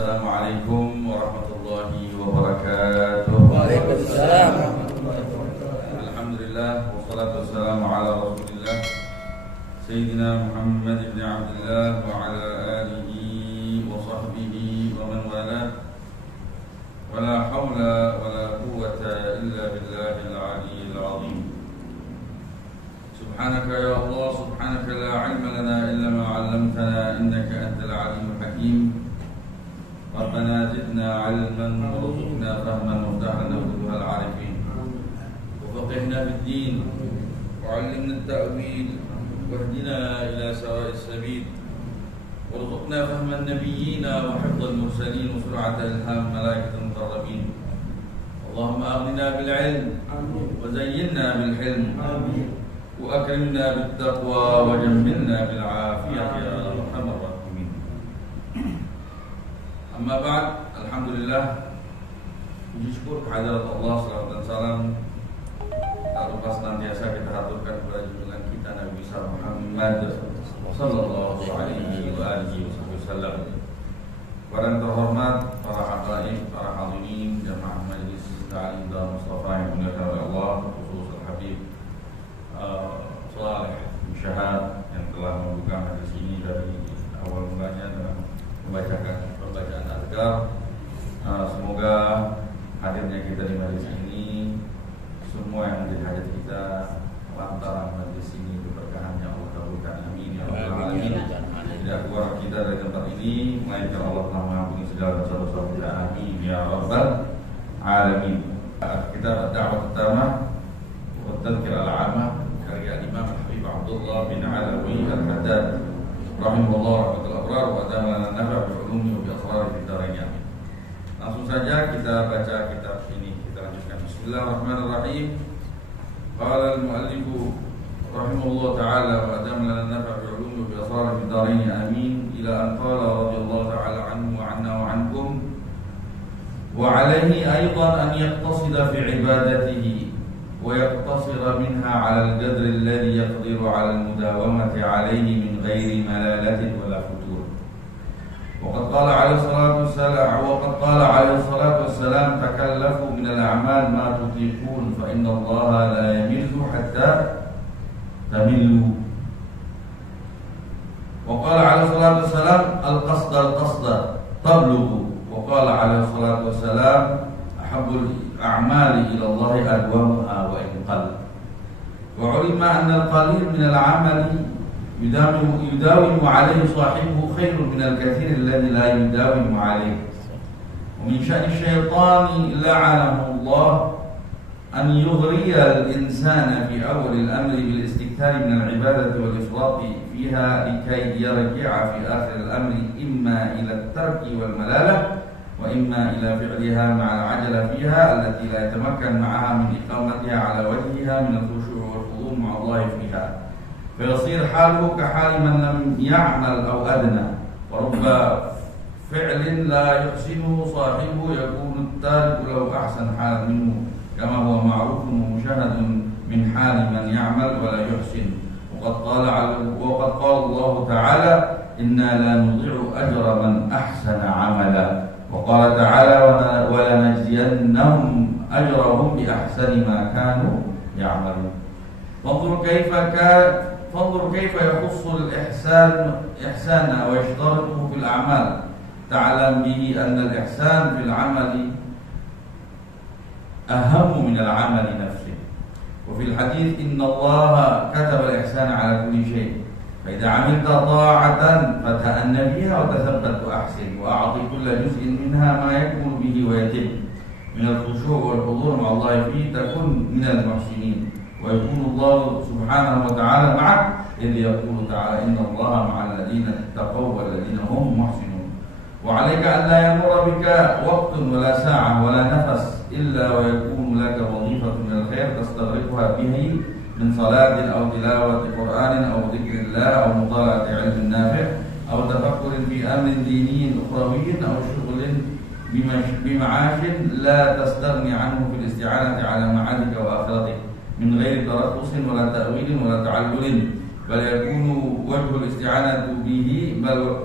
Assalamualaikum warahmatullahi wabarakatuh. Waalaikumsalam. Alhamdulillah wassalatu wassalamu ala Rasulillah Sayyidina Muhammad ibn Abdullah wa ala alihi wa sahbihi wa man wala. Wala hawla wala quwwata illa billahil aliyyil azim. Subhanaka ya Allah, subhanaka la ilma lana illa ma 'allamtana innaka antal alimul hakim. Rabbana zidna 'ilman warzuqna fahman waftah lana futuhal 'arifin. Wa faqihna fid din wa 'allimna at-ta'wil wahdina ila sawa'is sabil. Warzuqna fahman nabiyyin wa hifdhal mursalin wa sur'ata ilham malaikatil muqarrabin. Allahumma aghnina bil 'ilm wa zayyinna bil hilm. Amin. وأكرمنا بالتقوى وجملنا بالعافية يا أرحم الراحمين. أما بعد, alhamdulillah, puji syukur kehadirat Allah, salawat dan salam tak lupa senantiasa kita haturkan kepada junjungan kita Nabi besar Muhammad sallallahu alaihi wa alihi wasallam. Para yang terhormat, para hadirin, para hadirin jamaah majelis ta'lim dan Mustafa yang dimuliakan oleh Allah, khusus Al-Habib Saleh Syahad yang telah membuka majelis ini dari awal mulanya dengan membacakan pembacaan azkar. Semoga hadirnya kita di majelis ini, semua yang menjadi hajat kita lantaran majelis ini keberkahannya Allah kabulkan, amin ya rabbal alamin. Tidak keluar kita dari tempat ini melainkan Allah telah mengampuni segala dosa-dosa kita, amin ya rabbal alamin. Kita dakwah pertama Tadhkir al-'amah karya Imam Habib Abdullah bin Alawi Al-Haddad rahimahullah rahmatul abrar wa adama lana nafa' bi 'ulumi wa bi asrar fid dharain. Langsung saja kita baca kitab ini, kita lanjutkan. Bismillahirrahmanirrahim. Qala al-mu'allif rahimahullah ta'ala wa adama lana nafa' bi 'ulumi wa bi asrar fid dharain, amin. Ila an qala radhiyallahu ta'ala anhu wa 'anna wa 'ankum wa 'alayhi aydan an yaqtasida fi 'ibadatihi ويقتصر منها على القدر الذي يقدر على المداومة عليه من غير ملالة ولا فتور. وقد قال عليه الصلاة والسلام تكلفوا من الأعمال ما تطيقون فإن الله لا يمل حتى تملوا. وقال عليه الصلاة والسلام القصد تبلغوا. وقال عليه الصلاة والسلام أحب الأعمال إلى الله أدومها وإن قل. وعلم أن القليل من العمل يداوم عليه صاحبه خير من الكثير الذي لا يداوم عليه. ومن شأن الشيطان لعنه الله أن يغري الإنسان في أول الأمر بالاستكثار من العبادة والإفراط فيها لكي يرجع في آخر الأمر إما إلى الترك والملالة وإما إلى فعلها مع العجلة فيها التي لا يتمكن معها من إقامتها على وجهها من الخشوع والخضوع مع الله فيها، فيصير حاله كحال من لم يعمل أو أدنى. ورب فعل لا يحسنه صاحبه يكون التارك له أحسن حال منه، كما هو معروف ومشاهد من حال من يعمل ولا يحسن. وقد قال الله تعالى إنا لا نضيع أجر من أحسن عملا. وقال تعالى ولنجزينهم أجرهم بأحسن ما كانوا يعملون. فانظر كيف يخص الإحسان ويشترطه في الأعمال، تعلم به أن الإحسان في العمل أهم من العمل نفسه. وفي الحديث إن الله كتب الإحسان على كل شيء، فإذا عملت طاعة فتأن بها وتثبت وأحسن وأعطي كل جزء منها ما يكمل به ويتم من الخشوع والحضور مع الله فيه، تكن من المحسنين ويكون الله سبحانه وتعالى معك، إذ يقول تعالى إن الله مع الذين اتقوا والذين هم محسنون. وعليك أن لا يمر بك وقت ولا ساعة ولا نفس إلا ويكون لك وظيفة من الخير تستغرقها به من صلاة أو تلاوة قرآن أو ذكر الله أو مطالعة علم نافع أو تفكر في أمر ديني أخروي أو شغل بمعاش لا تستغني عنه في الاستعانة على معادك وآخرتك من غير ترخص ولا تأويل ولا تعلل، بل يكون وجه الاستعانة به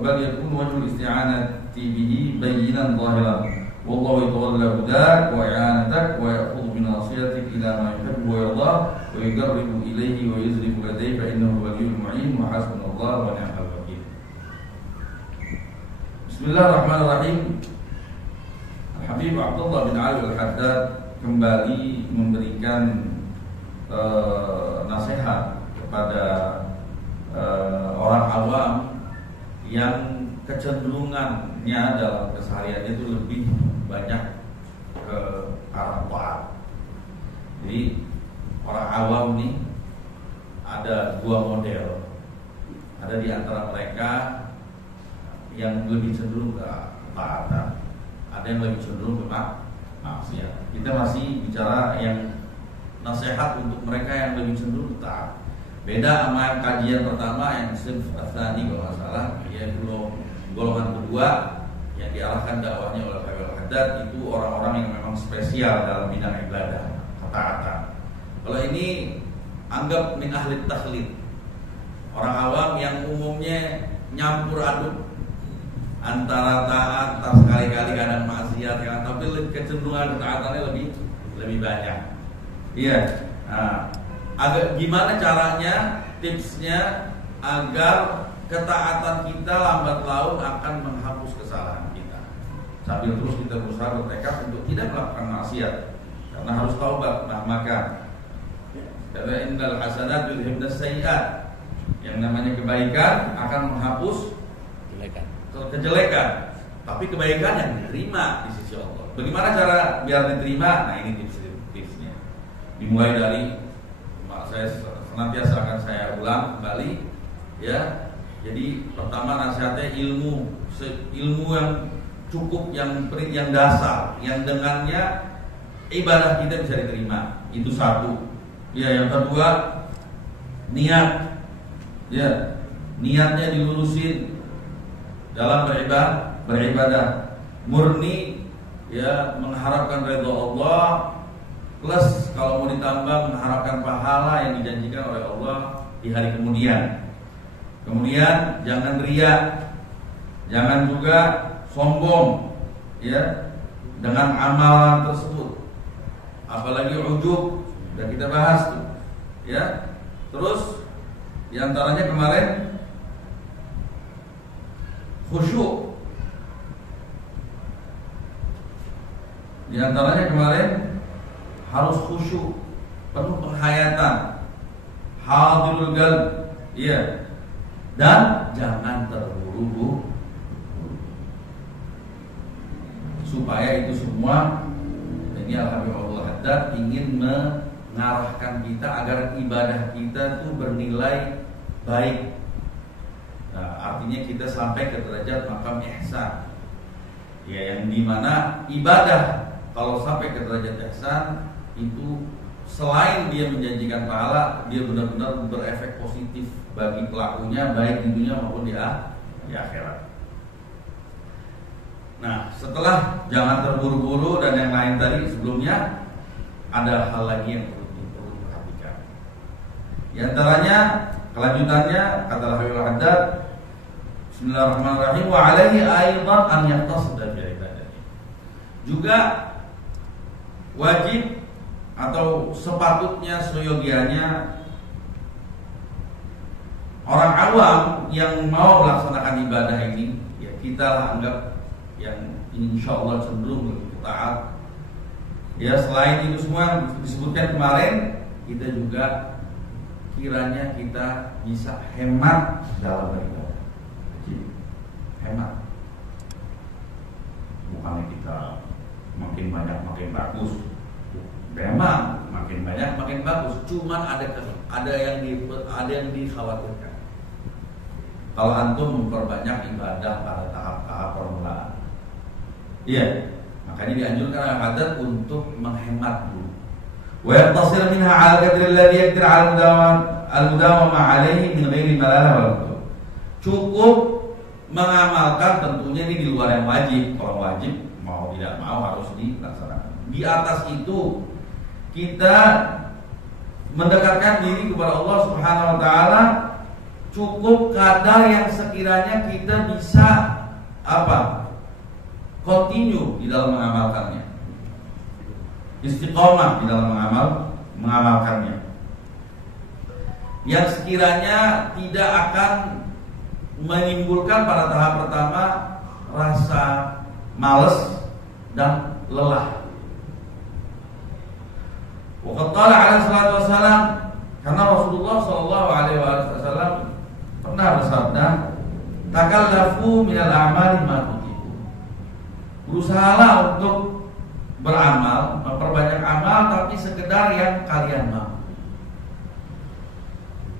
بل يكون وجه الاستعانة bihi bayyinan zahiran. Wallahu yatawalla hudak wa i'anatak wa ya'khudhu min nasihatik ila ma yuhibbu wa yarda wa yuqarribu ilayhi wa yuzlimu ladayhi fa innahu waliyyul mu'in wa hasbunallahu wa ni'mal wakeel. Bismillahirrahmanirrahim. Habib Abdullah bin Ali Al-Haddad kembali memberikan nasihat kepada orang awam yang kecenderungannya dalam kesehariannya itu lebih banyak ke arah taat. Jadi orang awam nih ada dua model. Ada di antara mereka yang lebih cenderung ke taatan, ada yang lebih cenderung ke maksiat. Kita masih bicara yang nasihat untuk mereka yang lebih cenderung ke taat. Beda sama kajian pertama yang sinf tsani kalau nggak salah, yaitu golongan kedua yang diarahkan dakwahnya oleh Habib Al-Haddad itu orang-orang yang memang spesial dalam bidang ibadah, ketaatan. Kalau ini anggap min ahli takhlid, orang awam yang umumnya nyampur aduk antara taat, sekali-kali kadang maksiat, tapi kecenderungan ketaatannya lebih banyak. Iya. Nah, gimana caranya, tipsnya agar ketaatan kita lambat laun akan menghapus kesalahan kita, sambil terus kita berusaha bertekad untuk tidak melakukan maksiat, karena harus taubat. Maka karena innal hasanat yudhibnas sayyi'at, yang namanya kebaikan akan menghapus kejelekan, tapi kebaikan yang diterima di sisi Allah. Bagaimana cara biar diterima? Nah, ini tips-tipsnya. Dimulai dari, saya senantiasa akan saya ulang kembali, ya. Jadi pertama nasihatnya ilmu yang cukup, yang dasar, yang dengannya ibadah kita bisa diterima. Itu satu. Ya, yang kedua niat. Ya, niatnya dilurusin dalam beribadah murni, ya, mengharapkan ridha Allah, plus kalau mau ditambah mengharapkan pahala yang dijanjikan oleh Allah di hari kemudian. Kemudian jangan riya, jangan juga sombong, ya, dengan amalan tersebut. Apalagi ujub, sudah kita bahas tuh, ya. Terus diantaranya kemarin khusyuk. Di antaranya kemarin harus khusyuk, penuh penghayatan, hadirul qalb, iya. Dan jangan terburu-buru, supaya itu semua, ini Al-Habib Al-Haddad ingin mengarahkan kita agar ibadah kita itu bernilai baik. Nah, artinya kita sampai ke derajat makam ihsan, ya, yang dimana ibadah kalau sampai ke derajat ihsan itu selain dia menjanjikan pahala, dia benar-benar berefek positif bagi pelakunya, baik di dunia maupun di akhirat. Nah, setelah jangan terburu-buru dan yang lain tadi sebelumnya, ada hal lagi yang perlu diperhatikan. Di antaranya kelanjutannya kata Habib Al-Haddad, Bismillahirrahmanirrahim, wa alaihi aidan an yaqtasida bi ibadati. Juga wajib atau sepatutnya, seyogianya orang awam yang mau melaksanakan ibadah ini, ya, kita anggap yang insya Allah cenderung lebih taat. Ya, selain itu semua disebutkan kemarin, kita juga kiranya kita bisa hemat dalam beribadah. Hemat, bukannya kita makin banyak makin bagus. Memang makin banyak makin bagus, cuman ada yang dikhawatirkan. Kalau antum memperbanyak ibadah pada tahap-tahap permulaan, iya, makanya dianjurkan Al-Haddad untuk menghemat dulu. Wa yaqtasir minha 'ala qadri alladhi yaqdir 'ala al-mudawamah 'alaihi min ghairi malalah wal butul. Cukup mengamalkan, tentunya ini di luar yang wajib. Kalau wajib mau tidak mau harus dilaksanakan. Di atas itu kita mendekatkan diri kepada Allah Subhanahu wa taala, cukup kadar yang sekiranya kita bisa continue di dalam mengamalkannya, istiqomah di dalam mengamalkannya, yang sekiranya tidak akan menimbulkan pada tahap pertama rasa malas dan lelah. Waqad qala alaihi salatu wassalam, karena Rasulullah sallallahu alaihi wasallam pernah bersabda, takallafu minal a'mali ma tutiqu. Berusahalah untuk beramal, memperbanyak amal, tapi sekedar yang kalian mampu.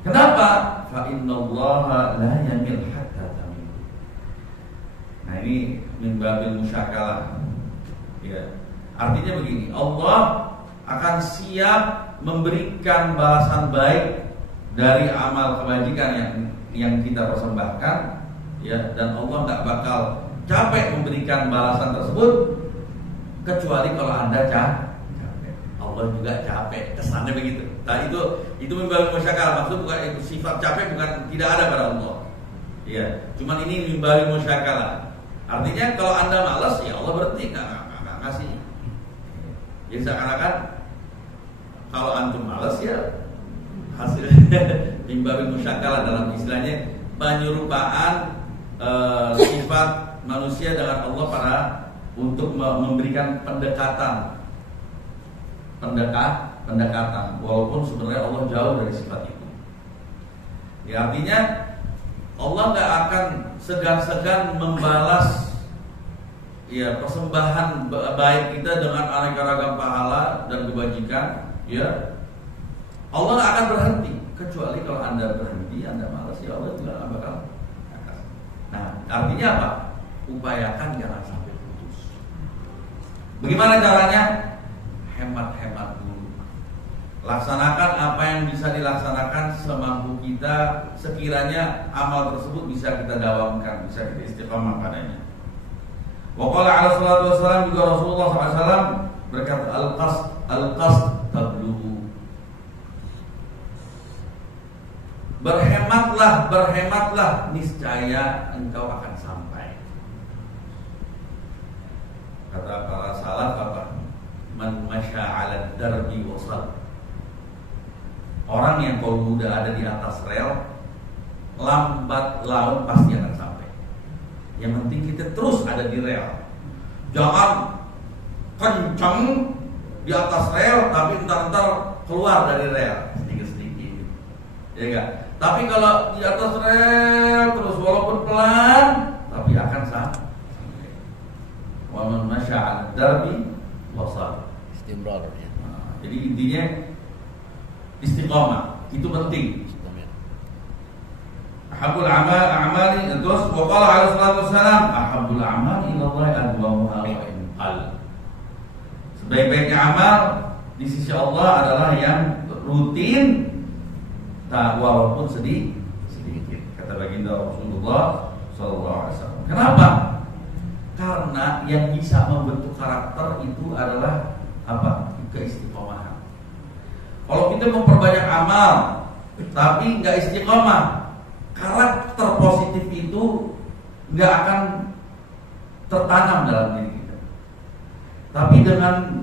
Kenapa? Fa innallaha la yamil hatta tamil. Nah, ini min babil musyakalah. Ya. Artinya begini, Allah akan siap memberikan balasan baik dari amal kebajikan yang kita persembahkan, ya, dan Allah nggak bakal capek memberikan balasan tersebut kecuali kalau Anda capek. Allah juga capek, kesannya begitu. Nah, itu mimbabil musyakalah. Maksud bukan itu, sifat capek bukan tidak ada pada Allah. Ya, cuman ini mimbabil musyakalah. Artinya kalau Anda malas, ya Allah berhenti nggak ngasih. Jadi seakan-akan kalau antum malas, ya hasilnya mimbabil musyakalah, dalam istilahnya penyerupaan sifat manusia dengan Allah pada untuk memberikan pendekatan, walaupun sebenarnya Allah jauh dari sifat itu. Ya, artinya Allah nggak akan segan-segan membalas, ya, persembahan baik kita dengan aneka ragam pahala dan kebajikan. Ya, Allah nggak akan berhenti kecuali kalau Anda berhenti, Anda malas, ya Allah juga nggak bakal. Nah, artinya apa? Upayakan jangan sampai putus. Bagaimana caranya? Hemat-hemat dulu. Laksanakan apa yang bisa dilaksanakan semampu kita, sekiranya amal tersebut bisa kita dawamkan, bisa kita istiqamah padanya. Wa qala alaihi salatu wassalam, juga Rasulullah SAW berkata, al-qasd tablughu. Berhematlah, niscaya engkau akan sampai. Kata para salaf apa? Man masya 'ala darbi wasal. Orang yang kalau muda ada di atas rel, lambat laun pasti akan sampai. Yang penting kita terus ada di rel. Jangan kencang di atas rel tapi entar keluar dari rel sedikit-sedikit. Ya enggak? Tapi kalau di atas rel terus walaupun pelan tapi akan sampai. Wa man masya 'ala darbi wasal. Istimrar, ya. Nah, jadi intinya istiqamah itu penting. Ahabul a'mali, terus waqala alaihi salatu wassalam, ahabul a'mali ilallahi adwamuha wa in qal. Sebaik-baiknya amal di sisi Allah adalah yang rutin, tak walaupun sedikit. Kata baginda Rasulullah sallallahu alaihi wasallam. Kenapa? Karena yang bisa membentuk karakter itu adalah apa? Keistiqomahan. Kalau kita memperbanyak amal tapi nggak istiqomah, karakter positif itu nggak akan tertanam dalam diri kita. Tapi dengan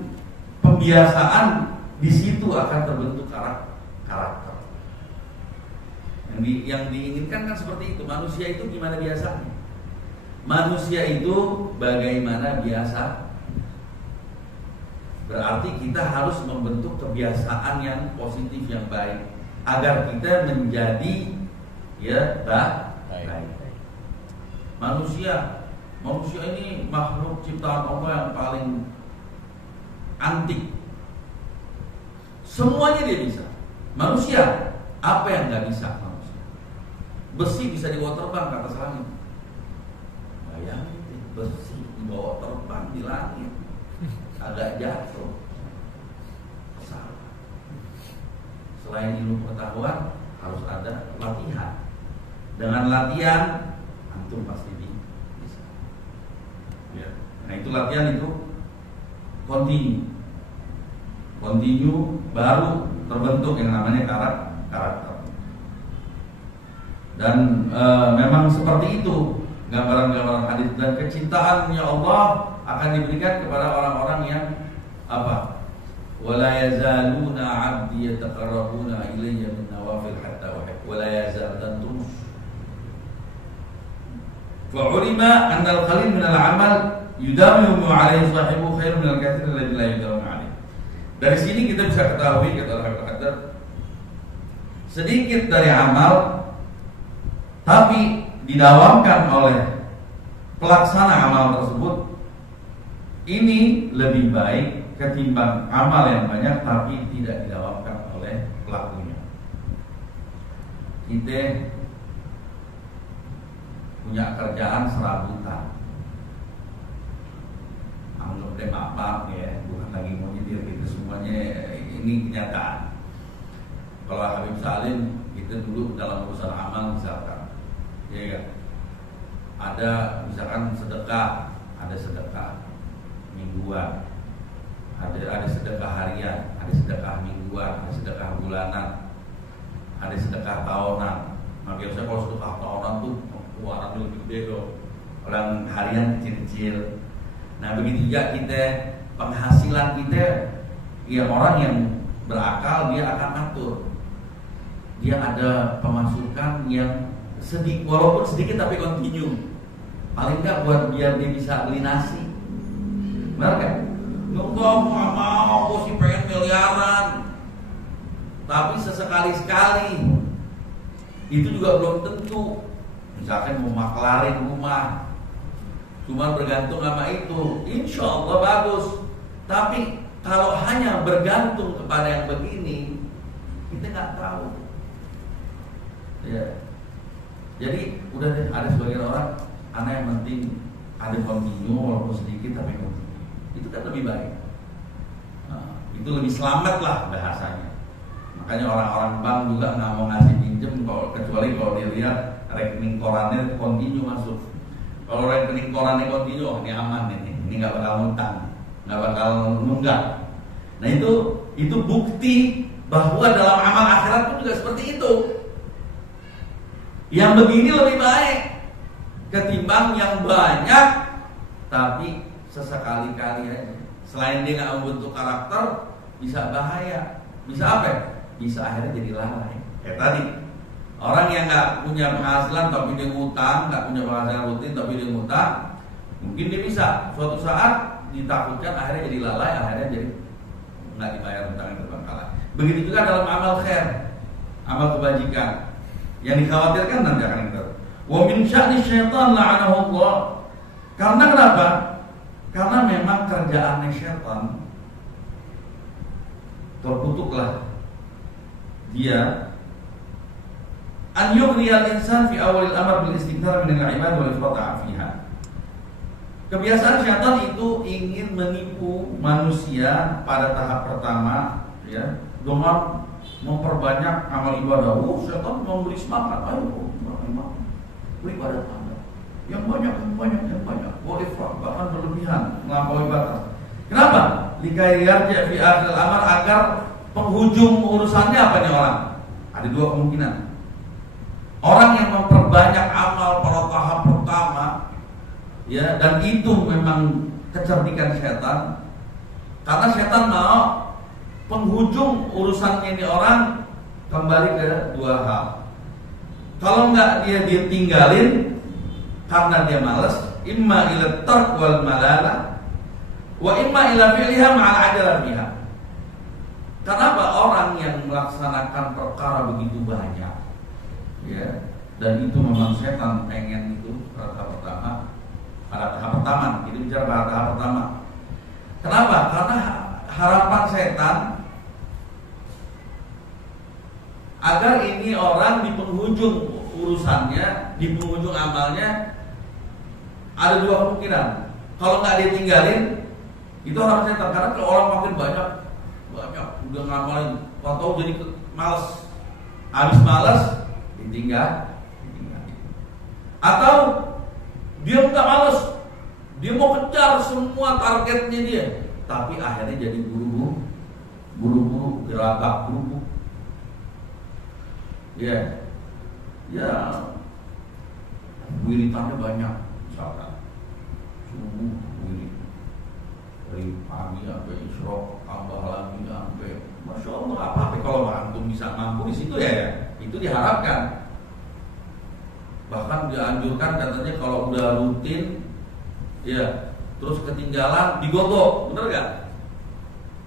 pembiasaan di situ akan terbentuk karakter. Yang diinginkan kan seperti itu. Manusia itu gimana biasanya? Manusia itu bagaimana biasa. Berarti kita harus membentuk kebiasaan yang positif, yang baik, agar kita menjadi baik. Manusia ini makhluk ciptaan Allah yang paling antik. Semuanya dia bisa. Manusia, apa yang nggak bisa manusia? Besi bisa dibawa terbang ke atas langit. Bayangin, besi dibawa terbang di langit, agak jatuh. Salah. Selain ilmu pengetahuan, harus ada latihan. Dengan latihan, antum pasti bisa. Ya. Nah, itu latihan itu continue, baru terbentuk yang namanya karakter. Dan memang seperti itu. gambaran-gambaran hadis, dan kecintaannya Allah akan diberikan kepada orang-orang yang apa? Wala yazaluna 'abdi yataqarrabuna ilayya min nawafil hatta wala yazal, dan terus. Fa'ulima anna al-qalil min al-'amal yudawimu 'alaihi sahibu khairun min al-katsir alladhi la yudawimu 'alaihi. Dari sini kita bisa ketahui, kata Al-Haddad, sedikit dari amal tapi didawamkan oleh pelaksana amal tersebut, ini lebih baik ketimbang amal yang banyak tapi tidak didawamkan oleh pelakunya. Kita punya kerjaan serabutan, anggap deh maaf ya, bukan lagi mau nyindir gitu, semuanya ini kenyataan. Kalau Habib Salim, kita dulu dalam urusan amal misalkan, ya kan, ada misalkan sedekah, ada sedekah mingguan, ada sedekah harian, ada sedekah mingguan, ada sedekah bulanan, ada sedekah tahunan. Nah biasanya kalau sedekah tahunan tuh orang lebih gede dong, orang harian kecil-kecil. Nah begitu juga kita, penghasilan kita, ya orang yang berakal dia akan atur. Dia ada pemasukan yang sedikit, walaupun sedikit tapi kontinu. Paling enggak buat biar dia bisa beli nasi. Benar kan? Enggak mau, aku sih pengen miliaran. Tapi sesekali-sekali. Itu juga belum tentu. Misalkan mau maklarin rumah, cuma bergantung sama itu, insya Allah bagus. Tapi kalau hanya bergantung kepada yang begini, kita nggak tahu. Ya. Jadi udah deh, ada sebagian orang, anak yang penting ada kontinu walaupun sedikit tapi kontinu. Itu kan lebih baik. Nah, itu lebih selamat lah bahasanya. Makanya orang-orang bank juga nggak mau ngasih pinjem kecuali kalau dia lihat rekening korannya kontinu masuk. Kalau rekening korannya kontinu, oh ini aman ini nggak bakal ngutang, nggak bakal nunggak. Nah itu bukti bahwa dalam amal akhirat pun juga seperti itu. Yang begini lebih baik ketimbang yang banyak tapi sesekali-kali aja. Selain dia nggak membentuk karakter, bisa bahaya, bisa apa? Bisa akhirnya jadi lalai. Kayak tadi, orang yang nggak punya penghasilan tapi dia ngutang, nggak punya penghasilan rutin tapi dia ngutang, mungkin dia bisa suatu saat ditakutkan akhirnya jadi lalai, akhirnya jadi nggak dibayar hutang yang terbengkalai. Begitu juga dalam amal khair, amal kebajikan. Yang dikhawatirkan nanti akan itu. Wa min sya'ni syaitan la'anahu Allah. Karena kenapa? Karena memang kerjaannya syaitan, terkutuklah dia, an yughriyal insan fi awalil amr bil istikthar min al-ibad wal ifrat fiha. Kebiasaan syaitan itu ingin menipu manusia pada tahap pertama, ya, dengan memperbanyak amal ibadah. Syaitan memberi semangat, ayo beribadah Anda yang banyak. Wa ifrat, bahkan berlebihan, melampaui batas. Kenapa? Likai yarja fi akhir al-amr, agar penghujung urusannya apa nih orang? Ada dua kemungkinan. Orang yang memperbanyak amal pada tahap pertama, ya, dan itu memang kecerdikan setan. Karena setan mau penghujung urusannya ini orang kembali ke dua hal. Kalau enggak dia tinggalin karena dia malas, imma ila tark wal malala wa imma ila fi'liha ma'al ajalah biha. Kenapa orang yang melaksanakan perkara begitu banyak, ya, dan itu memang setan pengen itu pada tahap pertama, kita bicara pada tahap pertama. Kenapa? Karena harapan setan agar ini orang di penghujung urusannya, di penghujung amalnya, ada dua kemungkinan. Kalau nggak ditinggalin, itu harapan setan. Karena kalau orang makin banyak udah ngamalin, atau jadi malas, habis malas ditinggal. Atau dia nggak malas, dia mau kejar semua targetnya dia, tapi akhirnya jadi buru-buru gerabak buru. Ya, wiritannya banyak, misalkan subuh ini dari pagi sampai isyrok, tambah lagi sampai, masya Allah, apa kalau antum bisa mampu di situ ya, itu diharapkan. Bahkan dianjurkan katanya kalau udah rutin, ya terus ketinggalan digodok, bener gak?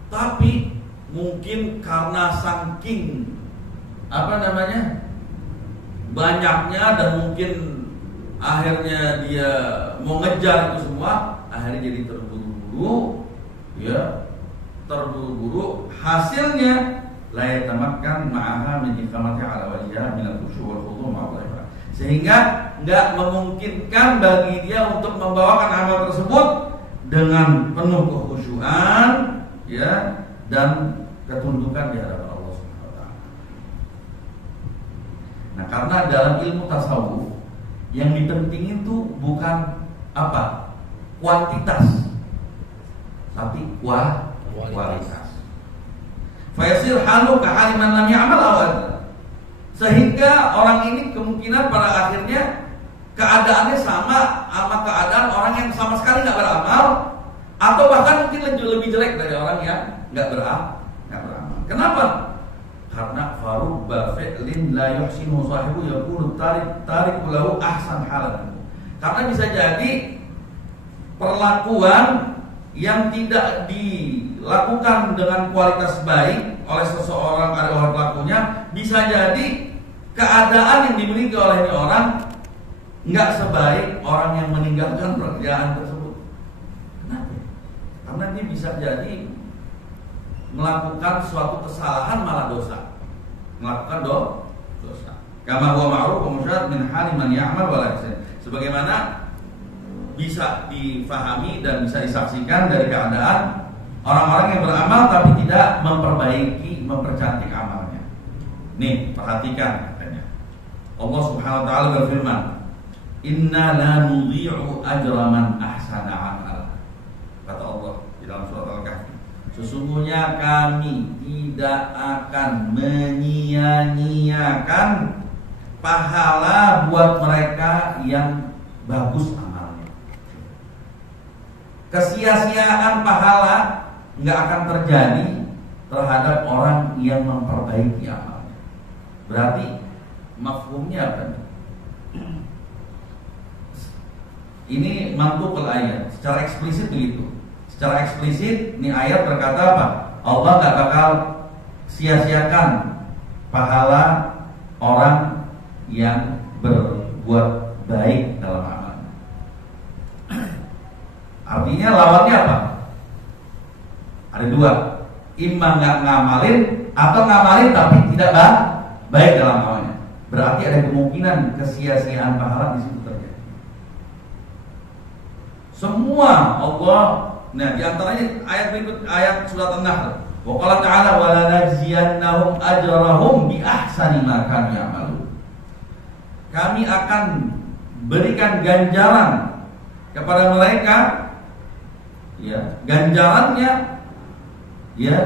Tapi mungkin karena saking banyaknya dan mungkin akhirnya dia mau ngejar itu semua, akhirnya jadi terburu-buru, hasilnya la yatamakkan ma'aha min iqamati ala wajhiha min al-khusyu' wal khudu' ma'a Allah, sehingga nggak memungkinkan bagi dia untuk membawakan amal tersebut dengan penuh kekhusyuan, ya, dan ketundukan di hadapan Allah Subhanahu wa taala. Nah, karena dalam ilmu tasawuf yang dipentingin itu bukan kuantitas, tapi kualitas. Fayasir halu ka haliman lam ya'mal awal. Sehingga orang ini kemungkinan pada akhirnya keadaannya sama keadaan orang yang sama sekali nggak beramal, atau bahkan mungkin lebih jelek dari orang yang nggak beramal. Kenapa? Karena farubba fi'lin la yuhsinu sahibu yakunu tariku lahu ahsan halan. Karena bisa jadi perlakuan yang tidak dilakukan dengan kualitas baik oleh seseorang oleh pelakunya, bisa jadi keadaan yang dimiliki oleh ini orang nggak sebaik orang yang meninggalkan pekerjaan tersebut. Kenapa? Karena dia bisa jadi melakukan suatu kesalahan malah dosa, melakukan dosa. Kama huwa ma'ruf wa musyahad min hali man ya'mal wa la yahsin. Sebagaimana bisa difahami dan bisa disaksikan dari keadaan orang-orang yang beramal tapi tidak mempercantik amalnya. Nih, perhatikan katanya. Allah Subhanahu wa taala berfirman, "Inna la nudhi'u ajra man ahsana 'amal." Kata Allah di dalam surat Al-Kahfi, sesungguhnya kami tidak akan menyia-nyiakan pahala buat mereka yang bagus amalnya. Kesia-siaan pahala nggak akan terjadi terhadap orang yang memperbaiki amalnya. Berarti mafhumnya apa? Ini mantukul ayat, secara eksplisit begitu. Secara eksplisit, ini ayat berkata apa? Allah nggak bakal sia-siakan pahala orang yang berbuat baik dalam amalnya. Artinya lawannya apa? Ada dua, imma nggak ngamalin atau ngamalin tapi tidak baik dalam amalnya. Berarti ada kemungkinan kesia-siaan pahala di situ terjadi. Semua Allah, nah diantaranya ayat berikut, ayat surat An-Nahl. Wa qala ta'ala wa la najziyannahum ajrahum bi ahsani ma kanu ya'malun. Kami akan berikan ganjaran kepada mereka, ya, ganjarannya, ya,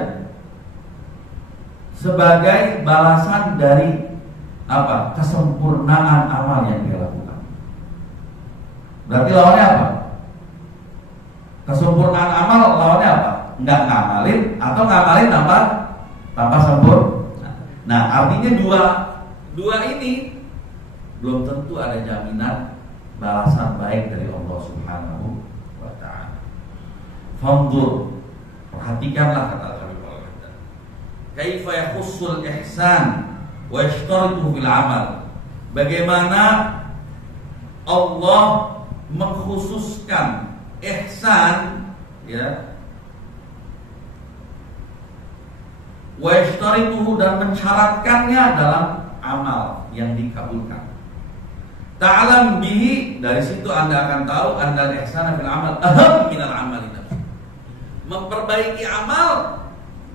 sebagai balasan dari apa? Kesempurnaan amal yang dia lakukan. Berarti lawannya apa? Kesempurnaan amal lawannya apa? Enggak ngamalin atau ngamalin tanpa sempurna. Nah, artinya dua ini belum tentu ada jaminan balasan baik dari Allah Subhanahu wa taala. Fanzur, perhatikanlah kata Allah. Kaifa yakhussul ihsan wa yashtaritu fil amal. Bagaimana Allah mengkhususkan ihsan, ya, wa yashtarituhu, dan mensyaratkannya dalam amal yang dikabulkan. Ta'lam bihi, dari situ Anda akan tahu annal ihsana fil amal aham minal amali nafsi. Memperbaiki amal,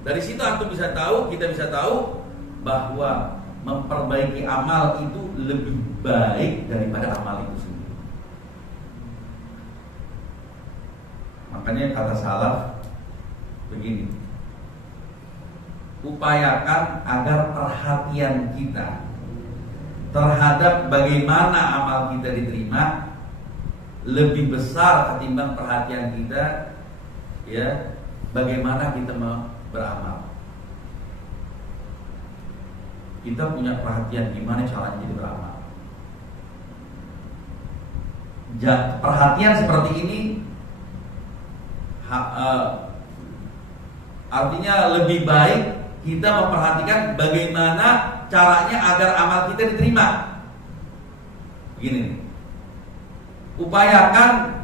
dari situ antum bisa tahu, kita bisa tahu bahwa memperbaiki amal itu lebih baik daripada amal itu sendiri. Makanya kata salaf begini, upayakan agar perhatian kita terhadap bagaimana amal kita diterima lebih besar ketimbang perhatian kita, ya, bagaimana kita beramal. Kita punya perhatian gimana caranya kita beramal. Perhatian seperti ini artinya lebih baik kita memperhatikan bagaimana caranya agar amal kita diterima. Begini, upayakan,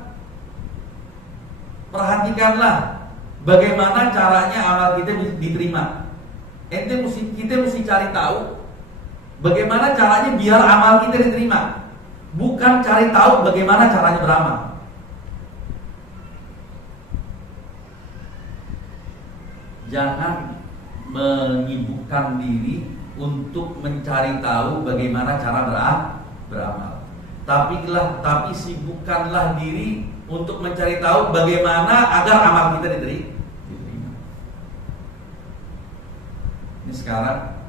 perhatikanlah bagaimana caranya amal kita diterima. Kita mesti cari tahu bagaimana caranya biar amal kita diterima, bukan cari tahu bagaimana caranya beramal. Jangan menyibukkan diri untuk mencari tahu bagaimana cara beramal. Tapi sibukkanlah diri untuk mencari tahu bagaimana agar amal kita diterima. Ini sekarang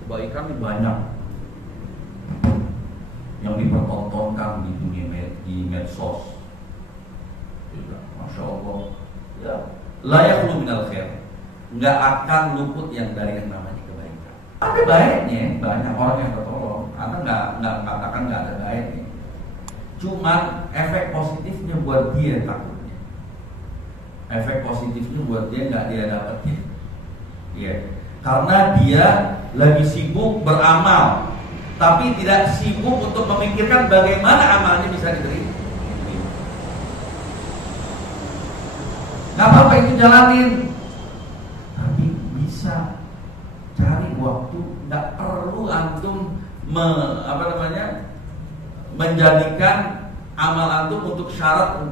kebaikan banyak yang dipertontonkan di dunia di medsos. Masya Allah, ya, layak lu minal khair, nggak akan luput yang dari yang namanya kebaikan. Ada baiknya, banyak orang yang tertolong. Anda nggak katakan nggak ada baiknya. Cuman efek positifnya buat dia takutnya. Efek positifnya buat dia nggak dia dapetin. Ya, karena dia lagi sibuk beramal, tapi tidak sibuk untuk memikirkan bagaimana amalnya bisa diterima. Gak apa-apa itu jalanin, tapi bisa cari waktu. Gak perlu antum menjadikan amal antum untuk syarat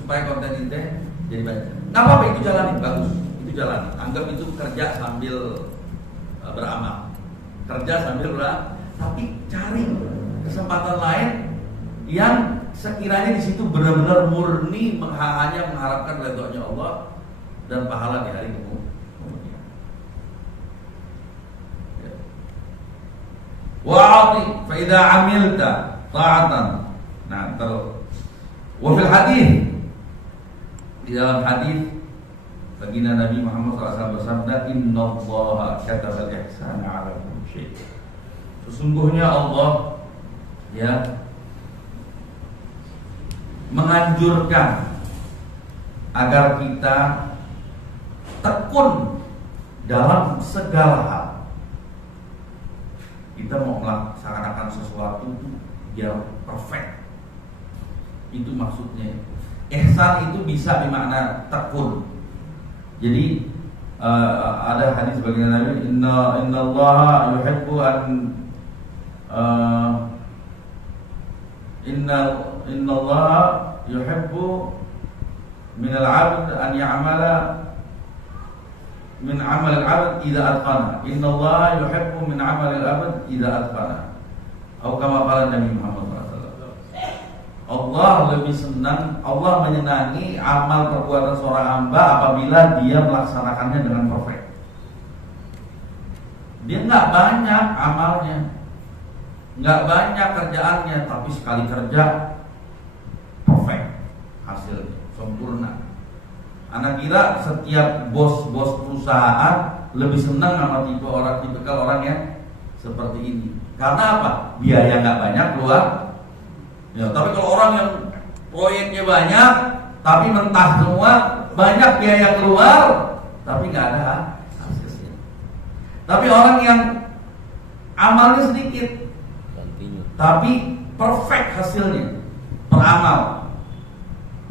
supaya konten itu jadi banyak. Gak apa-apa itu jalanin, bagus. Jalan, anggap itu kerja sambil beramal, kerja sambil beramal, tapi cari kesempatan lain yang sekiranya di situ benar-benar murni hanya mengharapkan ridhonya Allah dan pahala di hari kemudian. Wa'ati fa idza 'amilta ta'atan. Nah, wa fil hadis, di dalam hadis baginda Nabi Muhammad SAW bersabda, Innallaha katabal ihsana 'ala kulli syai'. Sesungguhnya Allah, ya, menganjurkan agar kita tekun dalam segala hal. Kita mau melaksanakan sesuatu biar perfect. Itu maksudnya. Ihsan itu bisa bermakna tekun. Jadi ada hadis baginda Nabi, Innallaha yuhibbu Innallaha yuhibbu minal 'abd an ya'mala min 'amal al-'abd idza atqana. Innallaha yuhibbu min 'amal al-'abd idza atqana. Atau kama qala Nabi Muhammad SAW. Allah lebih senang, Allah menyenangi amal perbuatan seorang hamba apabila dia melaksanakannya dengan perfect. Dia nggak banyak amalnya, nggak banyak kerjaannya, tapi sekali kerja perfect hasilnya, sempurna. Anak kira setiap bos perusahaan lebih senang sama tipikal orang yang seperti ini. Karena apa? Biaya nggak banyak keluar. Ya, tapi kalau orang yang proyeknya banyak, tapi mentah semua, banyak biaya keluar, tapi nggak ada hasilnya. Tapi orang yang amalnya sedikit, tapi perfect hasilnya, peramal.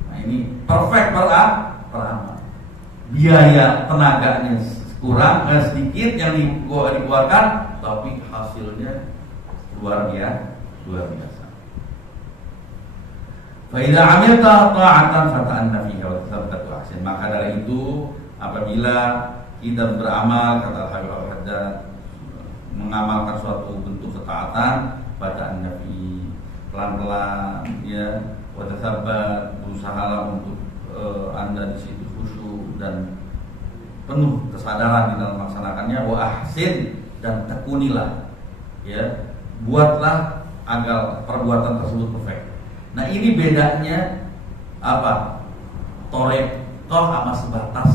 Nah ini perfect peramal. Biaya tenaganya kurang, sedikit yang dikeluarkan, tapi hasilnya luar biasa. Faidah amilta ta'atan fata'anna fiha wa tathabatu ahsin. Maka dari itu apabila kita beramal, kata Habib Al-Haddad, mengamalkan suatu bentuk ketaatan, fata'anna fi, pelan-pelan, ya, wa tathabbat, berusahalah untuk Anda di situ khusyuk dan penuh kesadaran di dalam melaksanakannya, wa ahsin, dan tekunilah, ya, buatlah agar perbuatan tersebut perfect. Nah, ini bedanya apa? Torekoh sama sebatas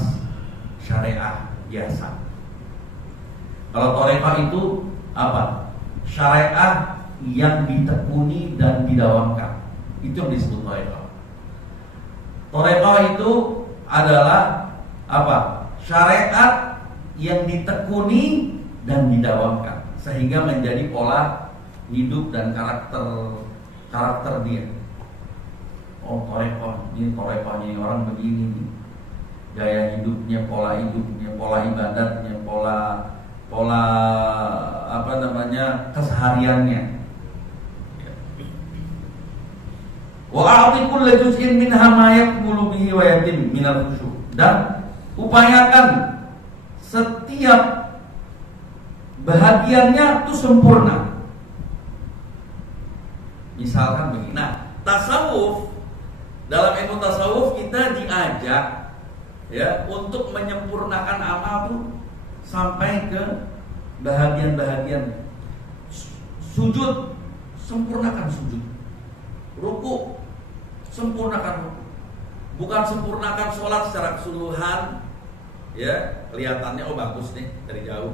syariah biasa. Kalau torekoh itu apa? Syariah yang ditekuni dan didawamkan. Itu yang disebut torekoh. Torekoh itu adalah apa? Syariat yang ditekuni dan didawamkan sehingga menjadi pola hidup dan karakter dia. Oh, torekoh, ini torekohnya orang begini nih. Gaya hidupnya, pola ibadatnya, pola kesehariannya. Wa a'ti kulli juz'in minha ma yakmulu bihi wa yatim minal khusyu'. Dan upayakan setiap bahagiannya itu sempurna. Misalkan begini. Nah, tasawuf, dalam ilmu tasawuf kita diajak ya untuk menyempurnakan amal tuh sampai ke bahagian-bahagian. Sujud, sempurnakan sujud. Ruku, sempurnakan ruku. Bukan sempurnakan sholat secara keseluruhan, ya kelihatannya oh bagus nih dari jauh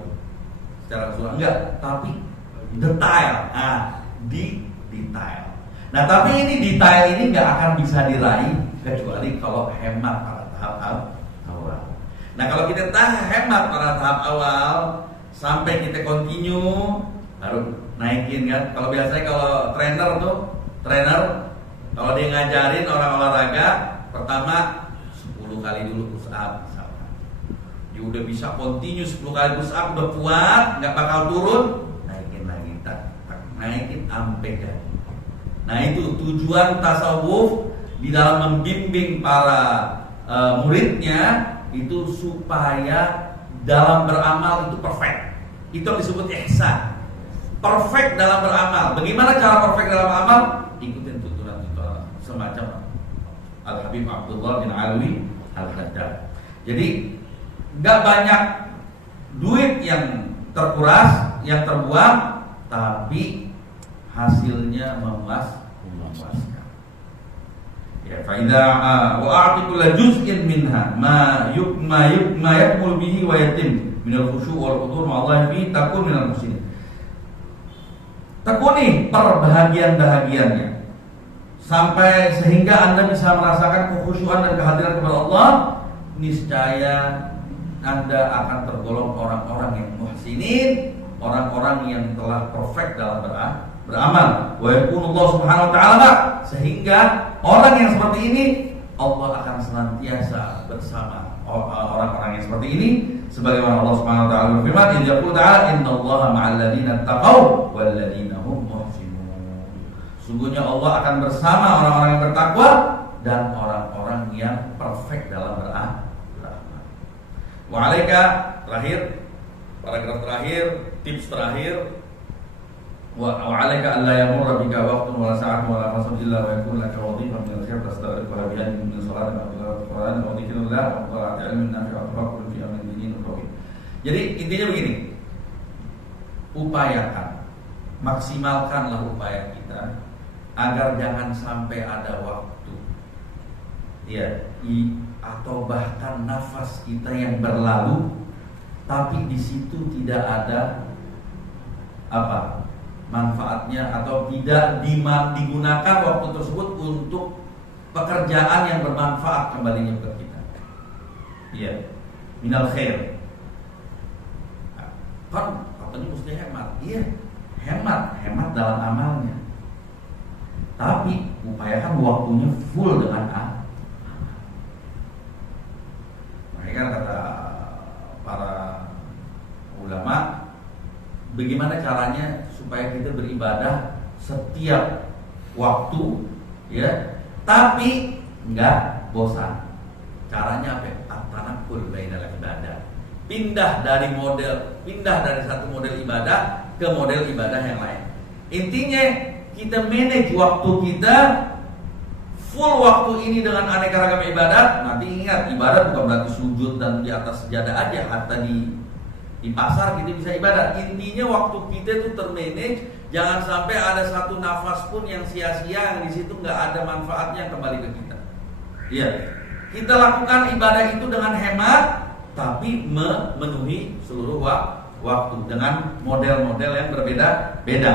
secara keseluruhan, enggak, tapi detail. Detail. Nah, tapi ini detail ini nggak akan bisa diraih kecuali kalau hemat pada tahap awal. Nah, kalau kita hemat pada tahap awal sampai kita continue, baru naikin kan. Kalau biasanya kalau trainer kalau dia ngajarin orang olahraga, pertama 10 kali dulu push up misalkan. Dia udah bisa continue 10 kali push up, udah kuat, nggak bakal turun, naikin lagi, naikin sampai jadi. Nah, itu tujuan tasawuf di dalam membimbing para muridnya itu supaya dalam beramal itu perfect. Itu yang disebut ihsan. Perfect dalam beramal. Bagaimana cara perfect dalam amal? Ikutin tuntunan semacam Al-Habib Abdullah bin Alwi Al-Haddad. Jadi nggak banyak duit yang terkuras, yang terbuang, tapi hasilnya memuaskan. Ya, faida wa a'ti kulli juz'in minha ma yakmul bihi wa yatim min al-khusyu' wal qudur ma Allah fi takun min al-muslimin. Tekuni perbahagian-bahagiannya sampai sehingga Anda bisa merasakan kekhusyuan dan kehadiran kepada Allah, niscaya Anda akan tergolong orang-orang yang muhsinin, orang-orang yang telah perfect dalam beramal. Wa yakunullah subhanahu wa ta'ala, sehingga orang yang seperti ini Allah akan senantiasa bersama orang-orang yang seperti ini, sebagaimana Allah subhanahu wa ta'ala berfirman, "Yaqulu ta'ala innallaha ma'al ladzina taqaw wal ladzina hum muhsinun." Sungguhnya Allah akan bersama orang-orang yang bertakwa dan orang-orang yang perfect dalam beramal. Wa alaika, terakhir, paragraf terakhir, tips terakhir, wa alaika alla yamurra bika waqtun wala sa'atun wala fasal illa wa yakun laka wadhifan min al-khair tastaghriqu biha min salatin wa qira'atin wa dhikrillah wa qira'ati ilmin nafi' wa tafakkur fi amri dinin wa tauhid. Jadi intinya begini, upayakan, maksimalkanlah upaya kita agar jangan sampai ada waktu atau bahkan nafas kita yang berlalu tapi di situ tidak ada manfaatnya atau tidak digunakan waktu tersebut untuk pekerjaan yang bermanfaat kembalinya ke kita. Iya, minal khair. Kan katanya mesti hemat. Iya, hemat dalam amalnya. Tapi upayakan waktunya full dengan amal. Mereka kata para ulama, bagaimana caranya supaya kita beribadah setiap waktu, ya, tapi enggak bosan. Caranya apa? At-tanaqqul bainal ibadah. Pindah dari satu model ibadah ke model ibadah yang lain. Intinya kita manage waktu kita, full waktu ini dengan aneka ragam ibadat. Nanti ingat, ibadat bukan berarti sujud dan di atas sejadah aja, hatta di pasar kita bisa ibadat. Intinya waktu kita itu termanage Jangan sampai ada satu nafas pun yang sia-sia, yang di situ nggak ada manfaatnya kembali ke kita. Iya, kita lakukan ibadah itu dengan hemat, tapi memenuhi seluruh waktu dengan model-model yang berbeda-beda.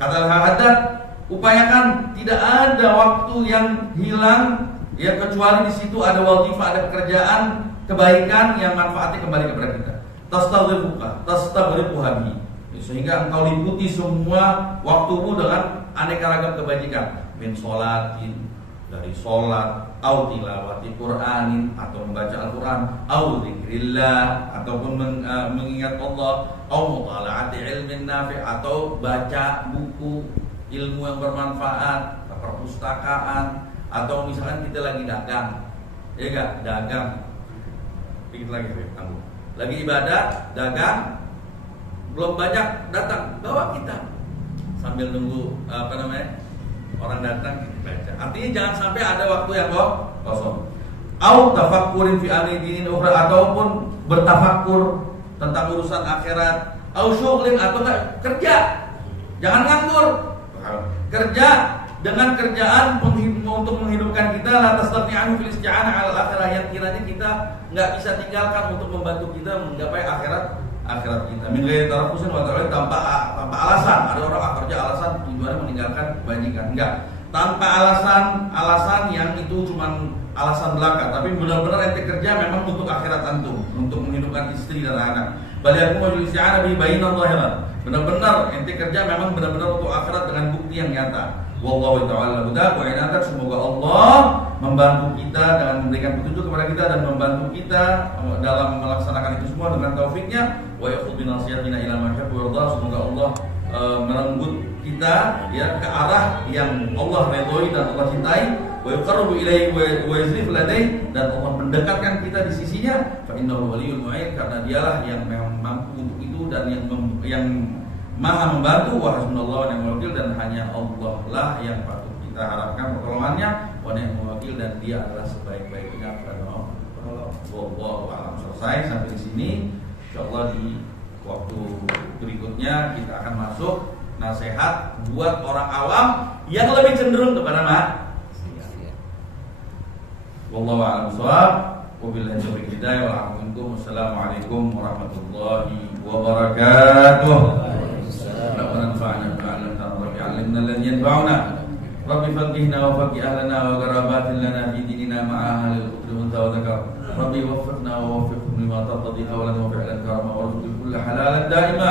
Kata Al-Haddad, upayakan tidak ada waktu yang hilang, ya kecuali di situ ada wazifah, ada pekerjaan kebaikan yang manfaatnya kembali kepada kita. Tastaghriquha bihi, sehingga engkau liputi semua waktumu dengan aneka ragam kebajikan, min sholatin, dari sholat, au tilawati Qur'anin, atau membaca Al-Quran, au zikrillah, ataupun mengingat Allah, au mutala'ati ilmin nafi', atau baca buku ilmu yang bermanfaat, perpustakaan, atau misalkan kita lagi dagang, ya enggak, dagang, dikit lagi tanggung, lagi ibadah, dagang, belum banyak datang, bawa kita sambil nunggu orang datang kita baca. Artinya jangan sampai ada waktu yang kosong. Au tafakkurin fi amri dinin ukhra, ataupun bertafakkur tentang urusan akhirat. Au syughlin, atau enggak kerja. Jangan nganggur. Kerja dengan kerjaan untuk menghidupkan kita, la tastati'u fil isti'anah 'ala al-akhirah, yang kiranya kita enggak bisa tinggalkan untuk membantu kita menggapai akhirat kita. Min ghairi tarafusin wa ta'ala, tanpa alasan. Ada orang kerja alasan tujuannya meninggalkan kebajikan. Enggak. Tanpa alasan yang itu cuma alasan belaka, tapi benar-benar ente kerja memang untuk akhirat antum, untuk menghidupkan istri dan anak. Baliakum wa isti'anah bi bainan zahiran. Benar-benar ente kerja memang benar-benar untuk akhirat dengan bukti yang nyata. Wallahu ta'ala huda wa inata, semoga Allah membantu kita dengan memberikan petunjuk kepada kita dan membantu kita dalam melaksanakan itu semua dengan taufiknya. Wa yakhudh bi nasihatina ila ma yuhibbu wa yarda, semoga Allah merenggut kita ya ke arah yang Allah ridhoi dan Allah cintai. Wa yuqarribu ilaihi wa yuzrif ladai, dan Allah mendekatkan kita di sisinya. Fa innahu waliyul mu'in, karena dialah yang memang mampu untuk itu dan yang Maha membantu. Wa hasbunallahu wa ni'mal wakil, dan hanya Allah lah yang patut kita harapkan pertolongannya. Wa ni'mal wakil, dan dia adalah sebaik-baiknya penolong. Wallahu a'lam. Selesai sampai di sini. Insyaallah di waktu berikutnya kita akan masuk nasihat buat orang awam yang lebih cenderung kepada maksiat. Wallahu a'lam bishawab. Wabillahi taufiq hidayah wal 'afwu minkum. Wassalamualaikum warahmatullahi wabarakatuh. ربنا انفعنا بما علمتنا رب علمنا الذي ينفعنا رب فقهنا وفقه أهلنا وقرابات لنا في ديننا مع أهل الكفر والأنثى وذكر ربي وفقنا ووفقهم لما ترتضي قولا وفعلا كرما وارزق كل حلالا دائما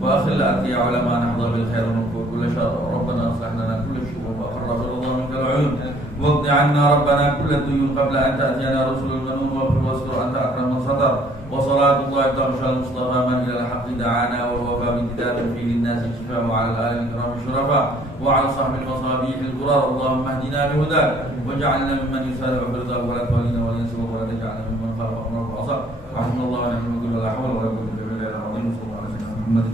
وأخل أتي علماء نحظى بالخير ونكفر كل شر ربنا اصلح لنا كل الشرور وقرب رضا منك العيون واقض عنا ربنا كل الديون قبل أن تأتينا رسل المنون واغفر واستر أنت أكرم من ستر وصلاة الله تغشى المصطفى من إلى الحق دعانا والوفاء بامتداد فيه للناس شفاء وعلى الآل الكرام الشرفاء وعلى صحب المصابيح الغرار اللهم اهدنا بهداك واجعلنا ممن يسارع في رضاك ولا تولينا ولينصرك ولا تجعلنا ممن خالف أمرك وعصاك وحسبنا الله ونعم الوكيل ولا حول ولا قوة إلا بالله العظيم صلى الله عليه وسلم محمد